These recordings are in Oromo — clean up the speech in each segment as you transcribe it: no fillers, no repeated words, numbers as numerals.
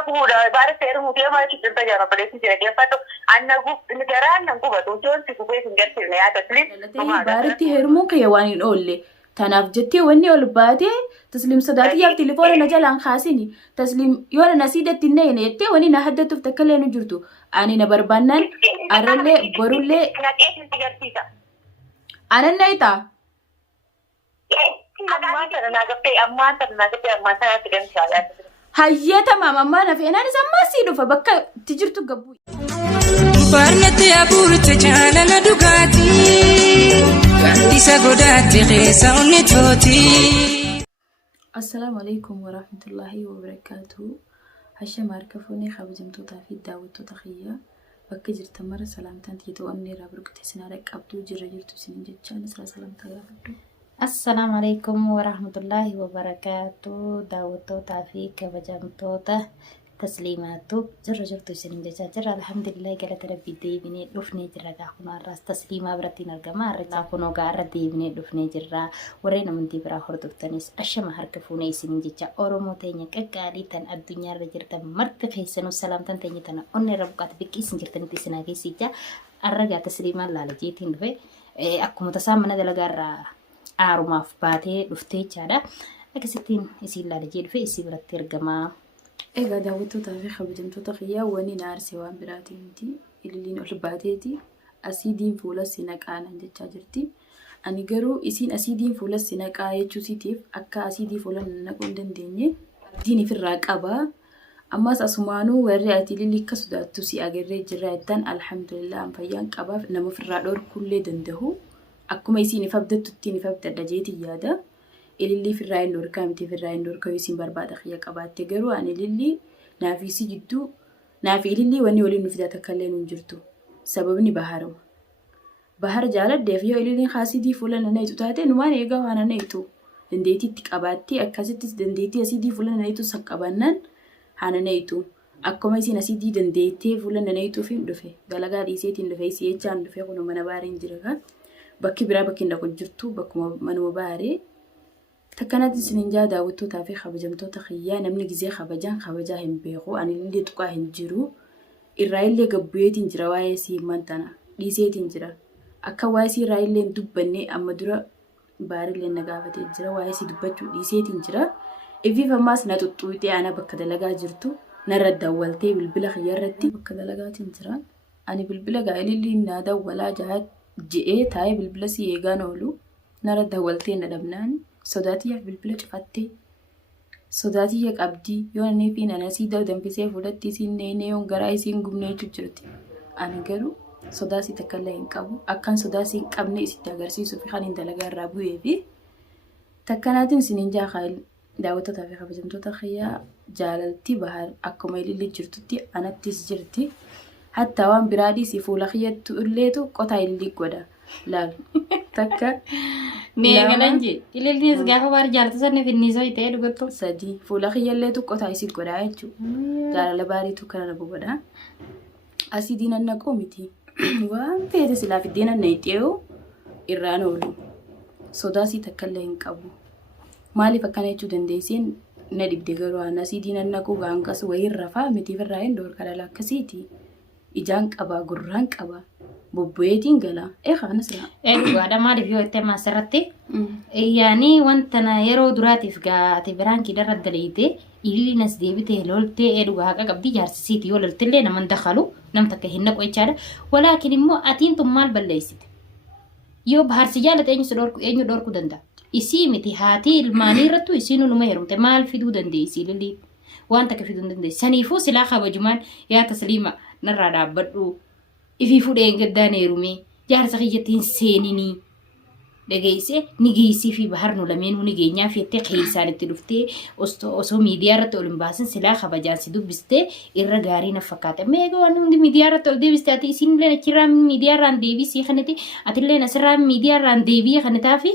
أقول بعد سير مودي ما تقدر تجانا بدي تجي فاتو أنا أقول نجاران أنا أقول بتوجون تقول تنجر في النهاية تسليم بارتي هرمو كيوانين أولي تناف جتي وني أولباتي تسليم صداتي يا تليفون نجال عن خاسيني تسليم يونا نسيدة تنين يتي وني نهدتو فتكلي نجرتو أني نبربانن أرلي برولي أنا نايتا هيا تمام ما أنا في أنا نسمع سيدو فبكا تجرتو قبوي بارنتي أبور تجانا ندوغاتي كانتي ساقوداتي غيسا ونتفوتي. السلام عليكم ورحمة الله وبركاته. هشا ماركفوني خابجمتو تافي داوتو تخيا بكا جرت مرة سلامتان تيتو أني رابرك تحسنا رك أبدو جرجرتو سنين جتشان سلامتا رابدو. السلام عليكم ورحمة الله وبركاته. داوتو تافي كبجمتو تسليماتو جرجرتو سنين جتشان الحمد لله قالت ربي ديبني دفني جرا كنا راس تسليما برتين الجماعة رجع كنا قارة ديبني دفني جرا ورينا من دي برا خرطو تنس أشما هركفوني سنين جتشان أورمو تاني كقالي تن الدنيا رجرتا مرت في سنو سلام تن تاني تنا أني ربقات بكي سنجرتني تسنا كيسيجا الرجع تسليما لا لجيتين دفع أكو متسامنا دلقارا عارما فباتي دفتي جادا أكستين يسيل لا لجيت في يسيل الترجمة. إيه داوتو تافي خبجمتو تخيا وني نار سوان براتينتي اللي نولباتيتي أسيدين فولا سينك أنا جتشا جرتي أني قرو إسين أسيدين فولا سينك آية سيتيف أكا أسيدي فولا نكون دنديني ديني في الراقبة أما سأسمانو ورأتي للي كسوداتو سي أجري جراتان الحمد لله أم فيان كبا نمو في الرادور كل دندهو أكو ما يسيني فبدت تتيني فبدت دجيتي يادا اللي في الراين دور كامتي في الراين دور كويسين برباد خيا كبات تجرو أنا اللي نافيسي جدو نافي اللي وني ولي نفدا تكلين ونجرتو سببني بحر جالت دفيو اللي خاسي دي فلان نيتو تاتين وان يجا وانا نيتو دنديتي تكاباتي أكاسيتس دنديتي أسيدي فلان نيتو سكابانن هانا نيتو أكو ما يسين أسيدي دنديتي فلان نيتو فيم دفي دلقا ديسيتين دفي سيجان دفي كونو منبارين جرغا بكي برا بكي نكو جرتو بكو منو باري تكنت سنينجا داوتو تافي خبجمتو تخيا نمني جزي خبجا هم بيغو أنا اللي تقا هنجرو الرايل اللي قبويت انجرا وايسي مانتانا ديسيت انجرا أكا وايسي رايل اللي ندبني أما درا باري اللي نقافت انجرا وايسي دبتو ديسيت انجرا إفي فماس نتطويتي أنا بكدلقا جرتو نرد دولتي بالبلا خيارتي بكدلقا تنجرا أنا بالبلا قايل اللي نادا ولا جهات جئي تاي بالبلا سيغانولو نرد دولتي ندبناني صداتي بالبلد فتي صداتي أبدي يوم نبين أنا سيدا ودمبسي فلتي سين يوم جراي سين قمني تجرتي أنا قالوا صداتي تكلم كابو أكان صداتي كابني استجرسي سوفي خالين دلقا رابو يبي تكناتين سنينجا خال داوتا تافي خبجمتو تخيا جالتي بحر أكملي اللي جرتي أنا تسجرتي حتى وان برادي سيفولا خيا تقوليتو قطعي اللي قدا لا تكا نيجالنجي اللي نسجاه بارجال تسني في النساء يتعدوا قطو سدي فولا خيا اللي تو قطعي سي قدا يجو جال لباري تو كنا نبودا أسيدين النقومتي وان فيد سلا في الدين النيتيو إيرانولو صداسي تكلم كابو مالي فكان يجو دنديسين ندب دغرو أنا أسيدين النقو غانكاس وير رفا متي في الراين دور كلا كسيتي إجانك أبا غرانك أبا بوبويتين غلا خانس را هذا ما ريفيو تما سرتي يعني وانتنا يرو دراتي فقا تبرانكي درد دليتي اللي ناس ديبته لولتي هاكا قبدي جارسيتي ولا تلي نمن دخلوا نمتك هنك ويشار ولكن مو اتين تمال بليست يو بحر سجالة اينو دوركو دندا اسيمتي هاتي المانيرتو يسينو نميرم تمال فيدو دندي سيللي وانت كفيدو دندي سنيفو سلاخا بجمان يا تسليمة نرى دابدو إفي فودين قداني رومي جارس خيجتين سينيني دقيسي نجيسي في بحر نولمين ونجينيا في التقهي سالة تلفتي أسو ميديارة أولمباسن سلاخة بجانسي دو بستي إرغاري نفكات ميغو أنو دي ميديارة أولدي بستي أتي إسين لنا كرام ميدياران ديبي سي خانتي أتي لنا سرام ميدياران ديبي خانتافي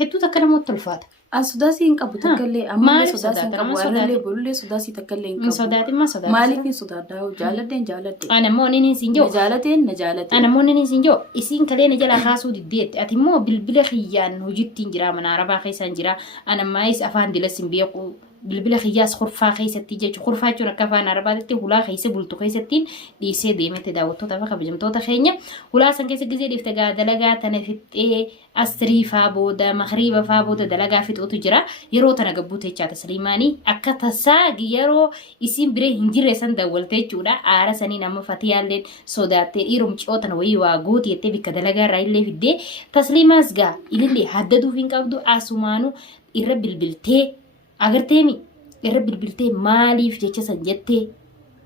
هدو تكلمو التلفات صداسي إنك بتكلم أما صداسي إنك بوارلي بقولي صداسي تكلم إنك صداتي ما صداتي مالي في صدادا وجالتين أنا مو نيني سنجو نجالتين أنا مو نيني سنجو إسين كلين جلا خاصو ديت أتي مو بالبلا خيان وجدتين جرا من عربا خيسان جرا أنا ما يس أفان دي لسن بيقو bilbila kiyyaas kurfaa keessatti jechuudha. Kurfaa jechuun akka afaan arabaatti hulaa keessa bultu keessattiin dhiisee deemete daawwattoota fi kabajamtoota keenya. Hulaa san keessa gisee dhiifte dalagaa tana fixee asrii faa booda magriiba faa booda dalagaa fixuutu jira. Yeroo tana gabbuute jecha tasliimaanii akka tasaa yeroo isiin biree hin jirre san daawwalte jechuudha. Aara sanii nama fatiyaalleen sodaattee dhiirumcoo tana wayii waa guuti jettee bikka dalagaa irraa illee fiddee tasliimaas gaa ilillee haddaduuf hin qabdu asumaanu irra bilbiltee agarteemi irra bilbiltee maaliif jecha san jettee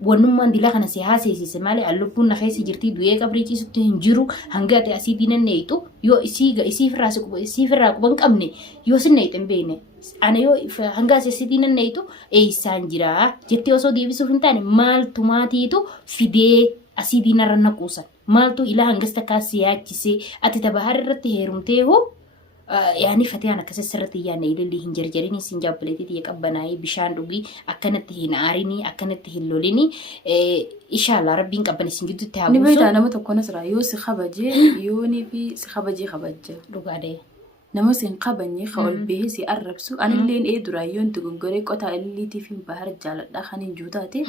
wannummaan dila kana si haasessise maali allubbuun na keessa jirtii du'ee qabrii ciisutti hin jiru hanga ati asii diinan neeyitu yoo isiifirraa quban qabne yoo sin neeyite hin beekne ana yoo hanga asii diinan neeyitu eessaan jira jettee osoo deebisuuf hin taane maaltu maatiitu fidee asii diinarra naquusan maaltu ilaa hangas takkaa si yaachisee ati tabahaar irratti heerumtee hoo يعني فتيان كسرت يعني اللي هنجرجريني سنجابلتي يقبناي بشان دوغي أكنت هنا عاريني أكنت هلوليني إن شاء الله ربي نقبل سنجدو تاوسو نبيت أنا متوقع نسرع يو سخبجي يوني في سخبجي خبجي لوغادي نمسين قبني خول به سي أربسو أنا اللين إيه درايون تقولي قطع اللي تفين بحر جالت دخانين جوتاتي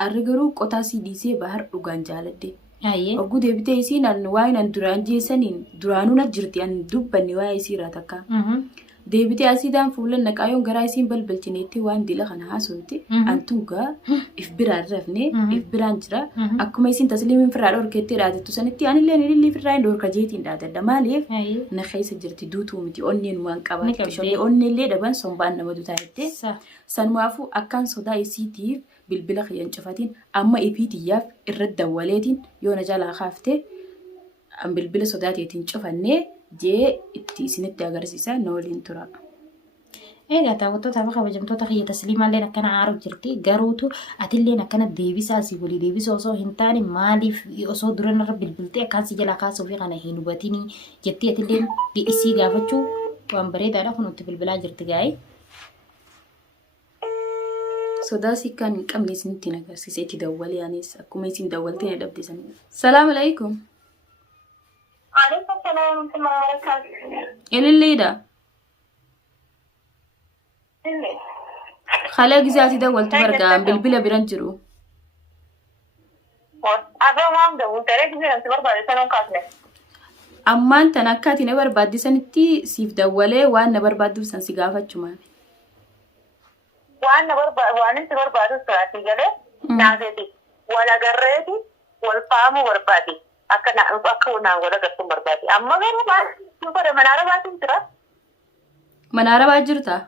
أرجعوا قطع سي دي سي بحر لوغان جالت دي أيه أقول دبتي سين أن واين أن دران جيسانين درانونا جرتي أن دبني واي سيراتك دبتي أسيدان فولن نكايون غرايسين بلبلتينيتي وان دي لخنا هاسونتي أنتوغا إفبرار رفني إفبران جرا أكو ميسين تسليمين فرار أوركتي رادة تسانتي أنا اللي فرارين دور كجيتين رادة دماليف نخيس جرتي دوتو متي أونين وان كابات كشولي أونين لي دبان صنبان نمدو تايتي سنوافو أكان صدا إسيتيف بالبلغ ينشفتين أما إبيتياف الرد ولاتين يونا جالا خافته أم بالبلغ صداتي تنشفني جي اتسنت أغرسيسا نولين ترى إيه قاتا وطوطا بخا بجمتوطا خي تسليما لنا كان عارو جرتي غاروتو أتلينا كانت ديبسا سيولي ديبسا وصو هنتاني مالي وصو درنا رب بالبلتي كان سيجلا خاصو في غانا هينو باتيني جتي أتلين دي إسي غافتشو وان بريد على خنوتي بالبلا جرتي غاي صداسي كان كم نسنتي نغرسي سيتي دولي يعني أكو ميسين دولتين أدبدي سنة السلام عليكم عليكم السلام ورحمة الله وبركاته اللي ده خلاق زاتي دولت برقام بالبلا برنجرو أبا ما أمدو تريك زي أنت برضه لسنة قاتلة أما أنت نكاتي نبر بعد سنتي سيف دولي وأنا نبر بعد سن سيقافة جمال وأنا أنت برضه أدوس جلي نازلتي ولا جريتي والفام وربادي أكنا ولا قسم بربادي أما غير ما نقول منارة باتين ترى منارة باجرتا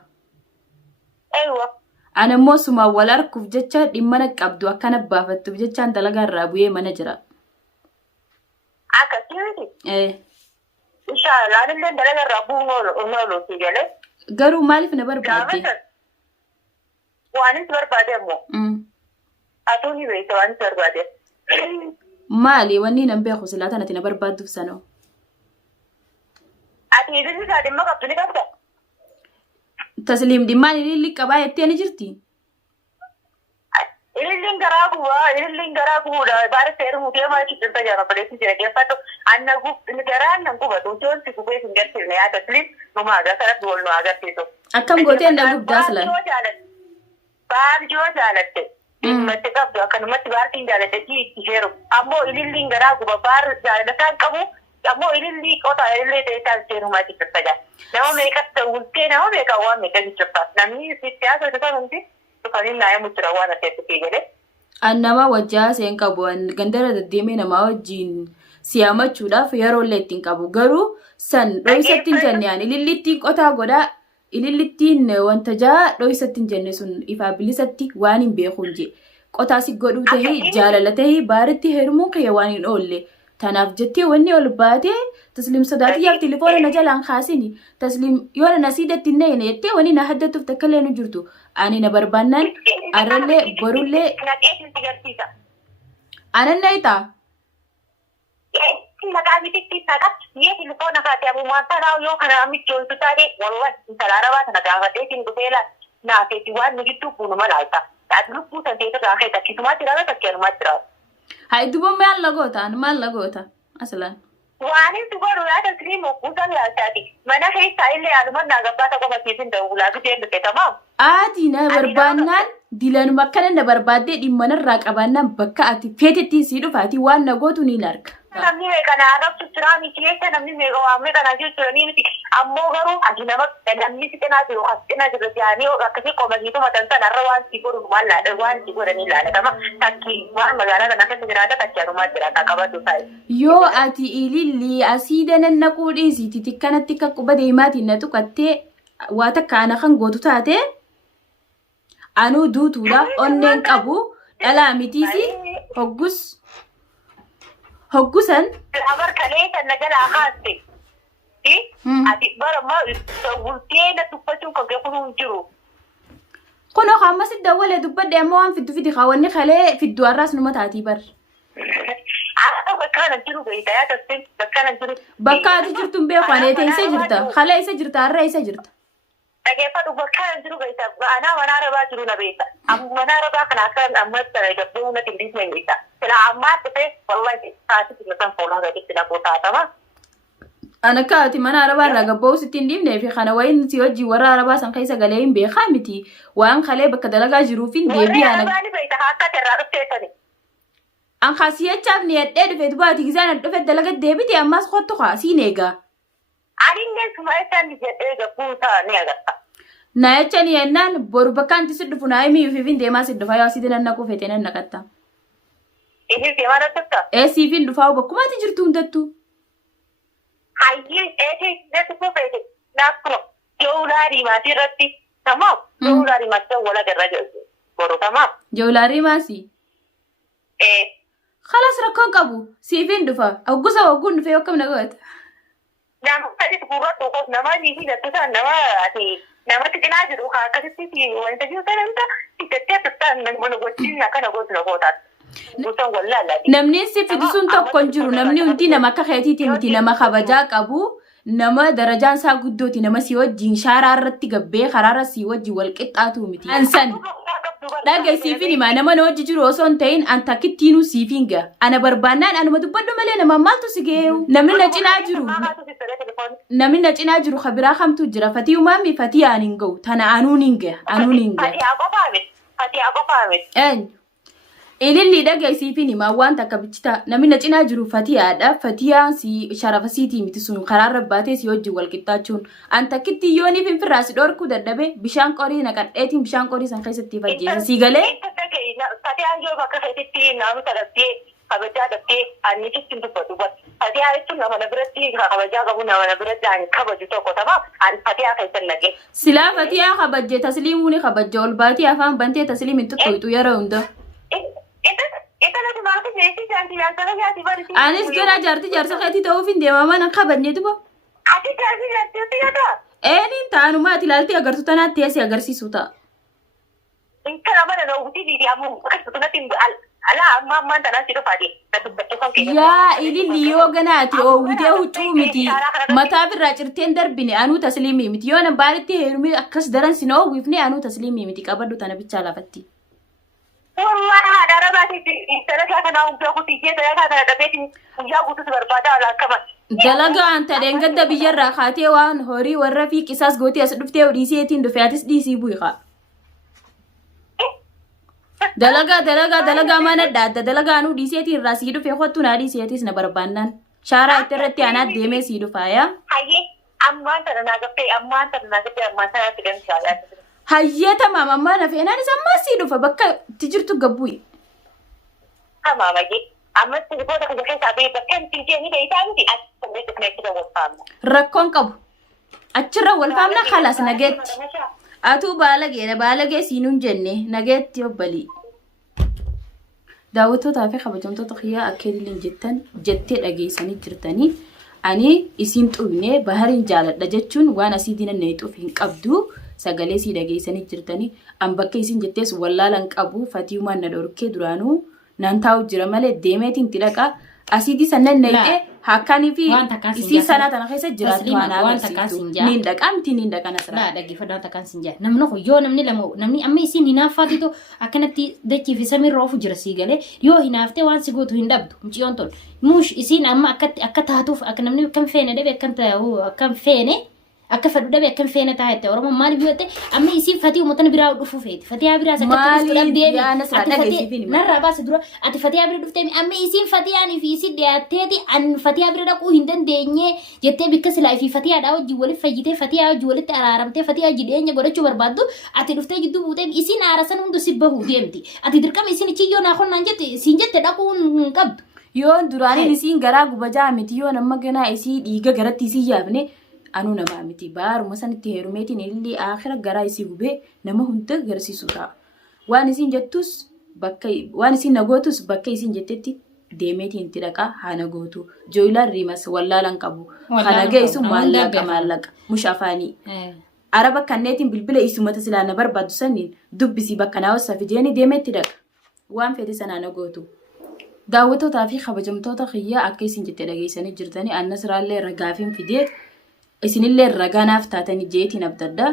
أيوة أنا موسما ولا ركوف جتة إمانك أبدو أكنا بافت بجتة أنت لقى الرابوية منجرة أكثر إيه إن شاء الله أنا اللي دلنا الرابو نولو تيجي قالوا مالي في نبر بعدي وأنا تبر بعدي أمو أتوني بيت وأنا تبر بعدي مالي واني نبي خسلات أنا تنبر بعد سنة أتي إذا جالي ما قبلني كذا تسليم دي مالي اللي كباية تاني جرتي اللي نقرأه ده بارك تيرو مدير ما يشوف تجارب بدي تيجي فاتو أنا نقرأ بدو تقول سكوبي سنجر سيرني هذا تسليم نما هذا سر دول ما هذا تيتو أكم قلتي أنا قلت أصلا بار جو جالت ما تكاب جو كانوا ما تبار تيجي تيجي تيجيرو أمو اللي نقرأه بار جالت كان كمو أمو اللي كوتا اللي تيجي تيرو ما تيجي تجا نما ميكا تقولتي نما ميكا هو ميكا يجيبها نمي في سياسة تكلم فكانين نايا متراوانا تيجي أنما وجه سينكابوان غندرة الديمي نما وجين سياما تشودا في يرولتين كابو غرو سن رويستين جنيان إليلتين قطع غدا إليلتين وانتجا رويستين جنسون إفابلستي وانين بيخونجي قطع سيقودو تهي جالالتهي بارتي هرمون كيوانين أولي تناف جتي واني أولباتي تسليم صداتي ياب تليفون نجالان خاسيني تسليم يوانا نسيدة تنين يتي واني نهدتو فتكالي نجرتو أني نبربانان أرلي برولي أنا نايتا هاي دوبا مال لغوتا أنا مال لغوتا أصلا Waan itti godhu yaada sirrii mokuusan laaltaati. Mana keessaa illee anumanna gabbaata qomasiisin dawulaa gideen dhufe tamaam. Ati na barbaannaan dilan makkana na barbaadde dhimmanarraa qabaannaan bakka ati feetettiin sii dhufaati waan na gootu ni larga. Namni meeqana arrabsu jiraa miti jecha namni meeqa waan meeqana jechuudha miti ammoo garuu ati nama namni si cinaa jiru as cinaa jiru jaanii akkasii qomasiitu matansan arra waan si godhu mallaadha waan si godhanii laalatama takkii waan magaalaa kana keessa jiraata tachaanumaa jiraata qabatu taa'e. Yoo ati ililli asii danan naquu dhiisiti tikkanatti akka quba deemaatiin na tuqattee waa takka ana kan gootu taate anuu duutuudha onneen qabu dhalaa mitiisi hoggusan. Abar kalee kan nagalaa haaste. Ati barama bultee na tuffachuun kan geeffamuu jiru. Kunoo hammas dawwalee dubbadde ammoo waan fiddu fidi kaawwanni kalee fiddu har'aas numa taatii bar. Bakka kana jiru beektaa yaa tasbeen bakka kana jiru. Bakka ati jirtu hin beeku aneete isa jirta kalee isa jirta har'a isa jirta. Dhageeffadhu bakka kana jiru beektaa anaa mana arabaa jiru na beekta. Mana arabaa kana akka amma gabbuu na tindisne beekta. Sila ammaa dhufee wallahi taasisi lasan foolaa gaditti na kootaatama. Ana kaati mana arabaa irraa gabboo sittiin dhiibnee fi kana wayin si hojii warra arabaa san keessa galee hin beekaa miti waan kalee bakka dalagaa jiruufin deebii ana. Warri arabaa ni beekta akka irraa dhufteessani. An kaasiyachaaf ni hedhee dhufe dubaati gisaan dhufe dalaga deebiti ammas kottu kaasiin eegaa. Aninne suma isaan jedhee gabbuu isaa ni agarta. Na jecha ni yennaan boru bakka anti si dhufu naa himii yuufiifin deemaa si dhufa yoo asii dinan naquu feete nan naqatta. Isin deemaa dhufta? Siifin dhufaa bakkumaati jirtu hundattuu. Hayyee natti kufeete naakkuma joolaarii maatii irratti tamaam joolaarii maatii wal agarra boru tamaam. Joolaarii maasii? Khalas rakkoon qabu siifin dhufa hoggusa hogguun dhufe yokkam na goota. Nama sadii gurratti tokkoof nama niifi gattusan namatti cinaa jiru akkasitti wanta jiru sanamta jettee tuttaan mana gochiin akkana gootu na gootaati. Namni si fidisuun tokko hin jiru namni hundi nama akka keetiiti miti nama kabajaa qabu nama darajaan isaa guddooti nama si wajjin shaaraa irratti gabbee karaarra si wajjin wal qixxaatu miti. Ansan dhagay siifin himaa nama na wajji jiru osoo hin ta'in an takkittiinuu siifin ga'a. Ana barbaannaan anuma dubbadhu malee nama maaltu si geeyu. Namni na cinaa jiru. Namni na cinaa jiru kabiraa kamtu jira fatii uumamni fatii aan hin ga'u tana anuun hin ga'a anuun hin ga'a. Fatii qofaame. Eenyu. Ililli dhageessiifin himaa waan takka bichita namni na cinaa jiru fatiyaadha fatiyaan si sharafa siitii miti sun karaarra baatee si wajjin wal qixxaachuun an takkitti yooniif hin firraa si dhorkuu dadhabe bishaan qorii naqadheetiin bishaan qorii san keessatti fajjeessa si galee. Fatiyaan yoo bakka feetitti naamusa dhabdee kabajaa dhabdee annichitti hin dubbatu fatiyaa jechuun nama na biratti kabajaa qabu nama na biratti ani kabaju tokko tamaa ani fatiyaa keessan naqee. Silaa fatiyaa kabajjee tasliimuuni kabajja ol baatii afaan bantee tasliim hin tuttoytu yeroo hunda. Anis gara jaartii jaarsa keetii ta'uuf hin deemaman akka banneetu bo. Ati jaartii jaartii yaada. Eeniin taanuma ati ilaaltee agartuu tanaatti asii agarsiisu ta'a. Inka nama na uti biidi ammoo akkasumas tunatti ala ammaan tanaan si dhufaati. Yaa ililli yoo ganaati oowwitee huccuu miti mataa birraa cirteen darbine anuu tasliimii miti yoo nan baalitti heerumee akkas daran sin oowwifne anuu tasliimii miti qabadhu tana bichaa lafatti. Wallahi haadha rabaatiitti dalagaa kanaa hundaa kutiijee dalagaa kana dhabeetiin guyyaa guutuutu barbaadaa ala akkama. Dalagaan ta'een gadda biyyarraa kaatee waan horii warra fi qisaas gootee as dhuftee dhiiseetiin dhufe atis dhiisii bu'iqa. Dalagaa mana adda dalagaanuu dhiiseetiin irraa sii dhufe kottu naa dhiiseetis na barbaannaan. Shaaraa itti irratti anaat deemee sii dhufaa yaa. Hayyee ammaan sana naa gabbee ammaan sana fidansaa. Hayyata mamammaa na feenaan isa maasii dhufa bakka itti jirtu gabbu'i. Kamaamagee ammas ripoota kana keessaa ba'ee bakka ittiin jeenii beektaa miti achirra wal faamna. Rakkoon qabu. Achirra wal faamna khalaas nageetti. Atuu baalagee siinuun jenne nageetti obbalii. Daawwattootaa fi kabajamtoota xiyyaa akka illee jettee dhageessanii jirtanii ani isin xubnee bahariin jaaladha jechuun waan asii diina neexuuf hin qabdu. Sagalee si dhageessanii jirtanii an bakka isin jettees wallaalan qabu fatiiwwan na dhorkee duraanuu nan taa'u jira malee deemeetiin tidhaqa Asii sanan nayte hakkanii fi Waan takkaan siin isii jaa. sanaa tana keessa jiraatu Tasliima, waan waan takkaan agarsiiftu. siin jaa. Niin dhaqaa miti niin dhaqaa nasra. Laa dhaggeeffadhaa takkaan siin jaa. Namni kun yoo namni lama namni amma isiin hinaaffaatitu akkanatti dachii fi samiirra ofu jira sii galee yoo hinaaftee waan si gootu hin dhabdu muciyyoon tol. Muush isiin amma akka taatuuf akka namni akkam feene dhabe akkam feene akka fedhu dhabe akkam feene taa'ette Oromoo maaliif yoo ta'e amma isiin fatii uummata biraa dhufuu feeti. Fatii biraa isa akkatti dhuftu dhabdee yaa nasra dhageessiifin hima. narraa baase dura ati fatii bira dhuftee amma isiin fatii fi isi dhiyaatteeti an fatii bira dhaquu hin dandeenye jettee bikka silaa fi fatii wajjin walitti fayyitee fatii wajjin walitti araaramtee fatii wajjin dhiyeenya godhachuu barbaaddu ati dhuftee jidduu buutee isiin aarasan hundu si bahuu deemti. Ati dirqama isiin ichiyyoo naa qonnaan jette siin jette dhaquu hin qabdu. Yoo duraaniin isiin garaa gubajaa miti yoo nama ganaa isii dhiiga garatti isii yaafne anuu namaa miti baaruma sanitti heerumeetiin illee akhira garaa isii gubee nama hunda garsiisu ta'a. Waan isiin jettus waan isiin nagootus bakka isiin jettetti deemeetiin itti dhaqaa haa nagootu. Jooyilaan rimas wallaalan qabu. Kana geessu maallaqa mush afaanii. Araba kanneetiin bilbila isumata silaa na barbaadu saniin dubbisii bakka naa wasa fideeni deemeetti dhaqa. Waan fedhe sanaa nagootu. Daawwattootaa fi kabajamtoota kiyyaa akka isin jettee dhageessanii jirtanii annasraallee ragaafiin fidee isinillee ragaanaaf taatanii jeetiin abdaddaa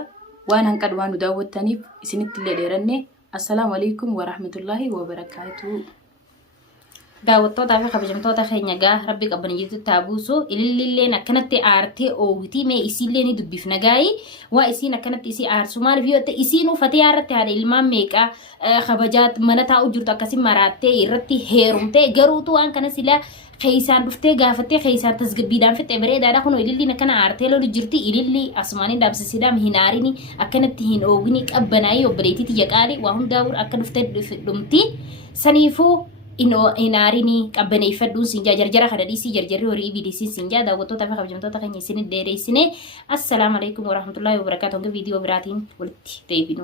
waan hanqadhumaa nu daawwattaniif isinittillee dheeranne assalaamu alaikum warahmatullaahi wabarakaatu. Daawwattootaa fi kabajamtoota keenya gaa rabbi qabaniyyatti taabuusu ililleen akkanatti aartee oowwitii mee isiillee ni dubbifna gaa'ii waa isiin akkanatti isii aarsu maaliif yoo ta'e isiin uffatee irratti haadha ilmaan meeqaa kabajaat mana taa'u jirtu akkasii maraattee irratti heerumtee garuutu waan kana silaa keeysaan dhuftee gaafattee keeysaan tasgabbiidhaan fixee bareedaadha kun ililliin akkana aartee lolu jirti ililli asumaanii dhaabsisiidhaan hin aarini akkanatti hin oowwini qabbanaayii obboleetiiti yaqaali waa hundaa'uun akka dhuftee dhumti saniifuu inaarini qabbaneeffadhuun sinjaa jarjara kana dhiisii jarjarri horii BDC sinjaa daawwattoota fi kabajamtoota keenya isin dheereessine assalaamu alaikum warahmatullaahi wabarakaatuh hanga viidiyoo biraatiin walitti deebinu.